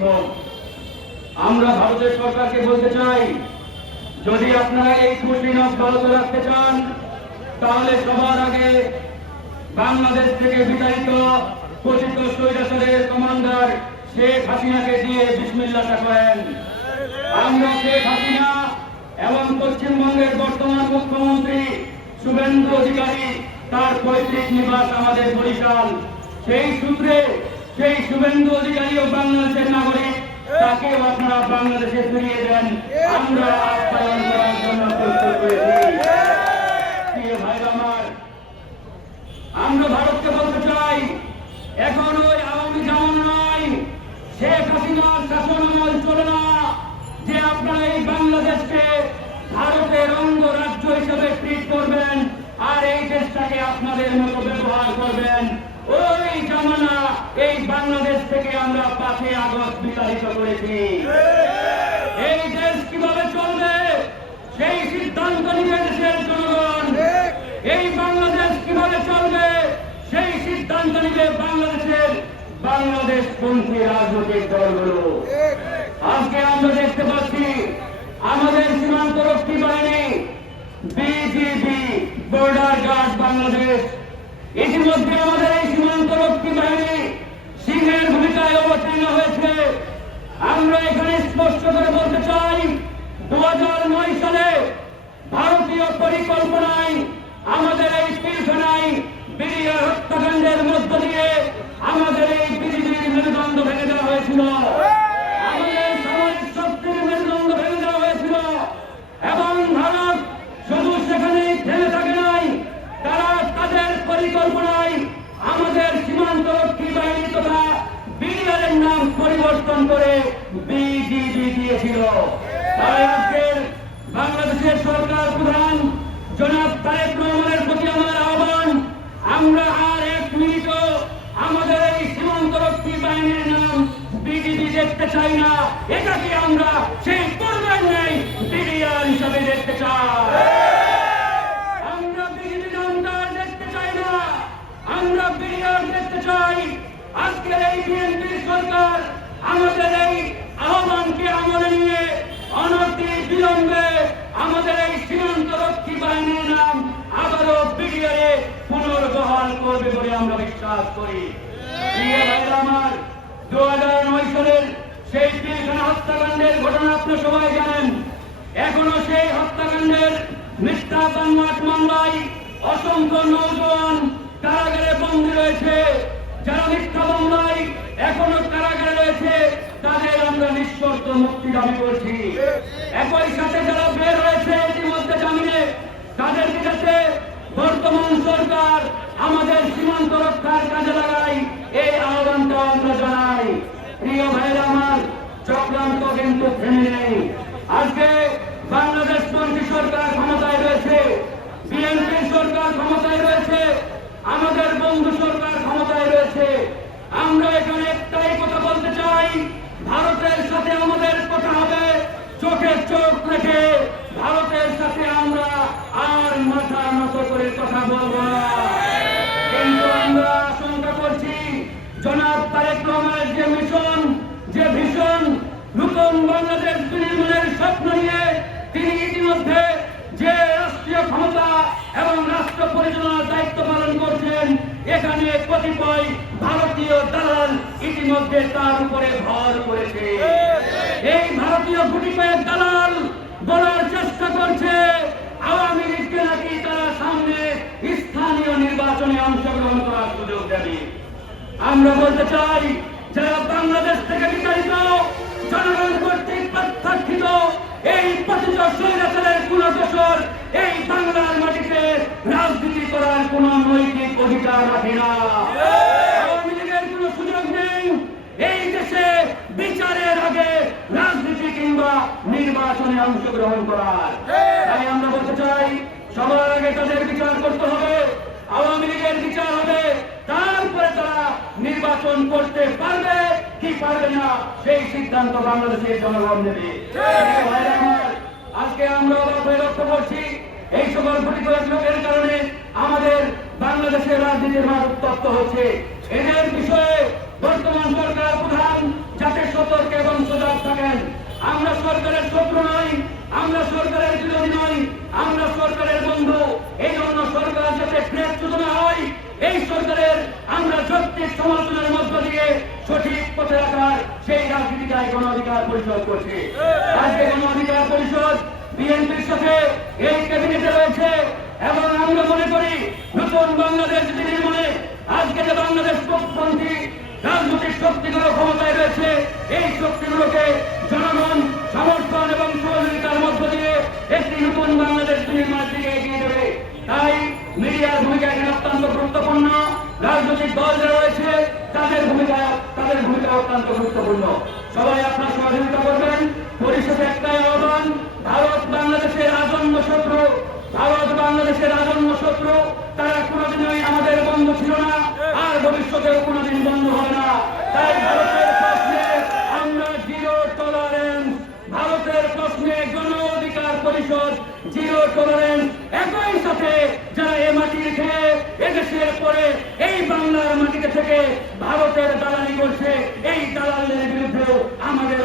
বিক্ষোভ। আমরা ভারতের সরকারকে বলতে চাই, যদি আপনারা এই খুশি অব্যাহত রাখতে চান, তাহলে সবার আগে বাংলাদেশ থেকে বিতাড়িত পতিত স্বৈরাচারের কমান্ডার শেখ হাসিনাকে দিয়ে বিসমিল্লাহটা করেন। আমরা শেখ হাসিনা এবং পশ্চিমবঙ্গের বর্তমান মুখ্যমন্ত্রী শুভেন্দু অধিকারী, তার পৈতৃক নিবাস আমাদের বরিশাল। সেই সূত্রে সেই শুভেন্দু অধিকারী ও বাংলাদেশের নাগরিক, তাকেও আপনারা বাংলাদেশে ফিরিয়ে দেন। আমরা আপ্যায়ন করার জন্য প্রস্তুত হয়েছি। প্রিয় ভাইরা আমার, আমরা ভারতকে বলতে চাই, এখন ওই আওয়ামী যেমন নয়, শেখ হাসিনার শাসন আমল চলে না যে আপনারা এই বাংলাদেশকে ভারতের অঙ্গরাজ্য হিসেবে ট্রিট করবেন আর এই দেশটাকে আপনাদের মতো ব্যবহার করবেন। ওই জামানা এই বাংলাদেশ থেকে আমরা 5 আগস্ট বিতাড়িত করেছি। এই দেশ কিভাবে চলবে সেই সিদ্ধান্ত নিবে দেশের জনগণ। এই বাংলাদেশ কিভাবে চলবে সেই সিদ্ধান্ত নিবে বাংলাদেশপন্থী রাজনৈতিক দলগুলো। আজকে আমরা দেখতে পাচ্ছি আমাদের সীমান্তরক্ষী বাহিনী বিজিবি, বর্ডার গার্ড বাংলাদেশ, ইতিমধ্যে আমাদের এই সীমান্তরক্ষী বাহিনী সিংহের ভূমিকায় অবতীর্ণ হয়েছে। আমরা এখানে স্পষ্ট করে বলতে চাই, 2009 সালে ভারতীয় পরিকল্পনায় আমাদের এই পিলখানায় বিডিআর হত্যাকাণ্ডের মধ্য দিয়ে আমাদের এই বিজিবির মেরুদণ্ড ভেঙে দেওয়া হয়েছিল। আমাদের সামরিক শক্তির মেরুদণ্ড ভেঙে দেওয়া হয়েছিল এবং ভারত শুধু সেখানেই থেমে থাকে নাই, তারা তাদের পরিকল্পনায় আমাদের সীমান্তরক্ষী বাহিনী তথা বিডিআরের নাম পরিবর্তন করে বিজিবি দিয়েছিল। তাই আজকের বাংলাদেশের সরকার প্রধান জনাব তারেক রহমানের প্রতি আমার আহ্বান, আমরা আর 1 মিনিটও আমাদের এই সীমান্তরক্ষী বাহিনীর নাম বিজিবি দেখতে চাই না। এটাকে আমরা সেই পূর্বের নেই বিডিআর হিসাবে দেখতে চাই। আমরা বিজিবি নামটা দেখতে চাই না, আমরা বিডিআর দেখতে চাই। আজকের এই বিএনপির সরকার আমাদের এই আহ্বানকে আমলে নিয়ে অনতি বিলম্বে আমাদের এই সীমান্তরক্ষী বাহিনীর নাম আবারও বিডিআরে পুনর্বহাল করবে বলে আমরা বিশ্বাস করি। আমার 2009 সালের সেই পিলখানা হত্যাকাণ্ডের ঘটনা আপনি সবাই জানেন। এখনো সেই হত্যাকাণ্ডের মিথ্যা মামলায় অসংখ্য নৌজওয়ান কারাগারে বন্দী রয়েছে। যারা মিথ্যা মামলায় এখনো কারাগারে রয়েছে তাদের আমরা নিঃশর্ত মুক্তি দাবি করছি। একই সাথে যারা বের হয়েছে ইতিমধ্যে জামিনে, তাদের কাছে বর্তমান সরকার আমাদের সীমান্ত রক্ষার কাজে লাগাই, এই আহ্বানটা আমরা জানাই। প্রিয় ভাইরা আমার, চক্রান্ত কিন্তু থেমে নেই। আজকে বাংলাদেশপন্থী সরকার ক্ষমতায় রয়েছে, বিএনপি সরকার ক্ষমতায় রয়েছে, আমাদের বন্ধু সরকার ক্ষমতায় রয়েছে। আমরা এখানে একটাই কথা বলতে চাই, ভারতের সাথে আমাদের কথা হবে চোখে চোখ রেখে। ভারতের সাথে আমরা আর মাথা নত করে কথা বলব না। কিন্তু আমরা আশঙ্কা করছি, জনাব তারেক রহমানের যে মিশন, যে ভীষণ নতুন বাংলাদেশ বিনির্মাণের স্বপ্ন নিয়ে তিনি ইতিমধ্যে যে রাষ্ট্রীয় ক্ষমতা এবং রাষ্ট্র পরিচালনার দায়িত্ব পালন করছেন, এখানে কতিপয় ভারতীয় দালাল ইতিমধ্যে তার উপরে ভর করেছে। এই ভারতীয় গুটিকয়েক দালাল বলার চেষ্টা করছে আওয়ামী লীগকে নাকি তারা সামনে স্থানীয় নির্বাচনে অংশগ্রহণ করার সুযোগ দেবে। আমরা বলতে চাই, যারা বাংলাদেশ থেকে বিতাড়িত জনগণ কর্তৃক প্রত্যাখ্যিত এই পতিত স্বৈরাচারের কোন দোষর এই বাংলার মাটিতে রাজনীতি করার কোন নৈতিক অধিকার রাখে না। আওয়ামী লীগের কোন সুযোগ নেই এই দেশে বিচারের আগে রাজনীতি কিংবা নির্বাচনে অংশগ্রহণ করার। তাই আমরা বলতে চাই, সবার আগে তাদের বিচার করতে হবে, আওয়ামী লীগের বিচার হবে, তারপরে তারা নির্বাচন করতে পারবে কি পারবে না সেই সিদ্ধান্ত বাংলাদেশের জনগণ নেবে। আজকে আমরা লক্ষ্য করছি, এই সকল ঘটিত লোকের কারণে আমাদের বাংলাদেশের রাজনীতির মান উত্তপ্ত হচ্ছে। এদের বিষয়ে বর্তমান সরকার প্রধান যাতে সতর্ক এবং সজাগ থাকেন। আমরা সরকারের শত্রু নই, আমরা সরকারের বিরোধী নই, আমরা সরকারের বন্ধু। এই জন্য সরকার যাতে ন্যায্য না হয়, এই সরকারের আমরা যৌক্তিক সমালোচনার মধ্য দিয়ে সঠিক পথে রাখার সেই রাজনীতিটাই গণ অধিকার পরিষদ করছে। আজকে গণ অধিকার পরিষদ বিএনপির সাথে এই ক্যাবিনেটে রয়েছে এবং আমরা মনে করি নতুন বাংলাদেশ নির্মাণে আজকে যে বাংলাদেশ পন্থী রাজনৈতিক শক্তিগুলো ক্ষমতায় রয়েছে, এই শক্তিগুলোকে জনগণ সমর্থন এবং সহযোগিতার মধ্য দিয়ে একটি নতুন বাংলাদেশ নির্মাণের দিকে এগিয়ে দেবে। তাই মিডিয়ার ভূমিকা এখানে অত্যন্ত গুরুত্বপূর্ণ। রাজনৈতিক দল যারা রয়েছে তাদের ভূমিকা অত্যন্ত গুরুত্বপূর্ণ। সবাই আপনার সহযোগিতা করবেন। পরিশেষে একটাই আহ্বান, ভারত বাংলাদেশের আজন্ম শত্রু, ভারত বাংলাদেশের আজন্ম শত্রু। তারা কোনোদিনই আমাদের বন্ধু ছিল না, আর ভবিষ্যতেও কোনোদিন বন্ধ হবে না। তাই ভারতের প্রশ্নে আমরা জিরো টলারেন্স, ভারতের প্রশ্নে গণ অধিকার পরিষদ জিরো টলারেন্স। একই সাথে যারা এ মাটির খেয়ে এদেশের পরে এই বাংলার মাটিতে থেকে ভারতের দালালি করছে, এই দালালের বিরুদ্ধেও আমাদের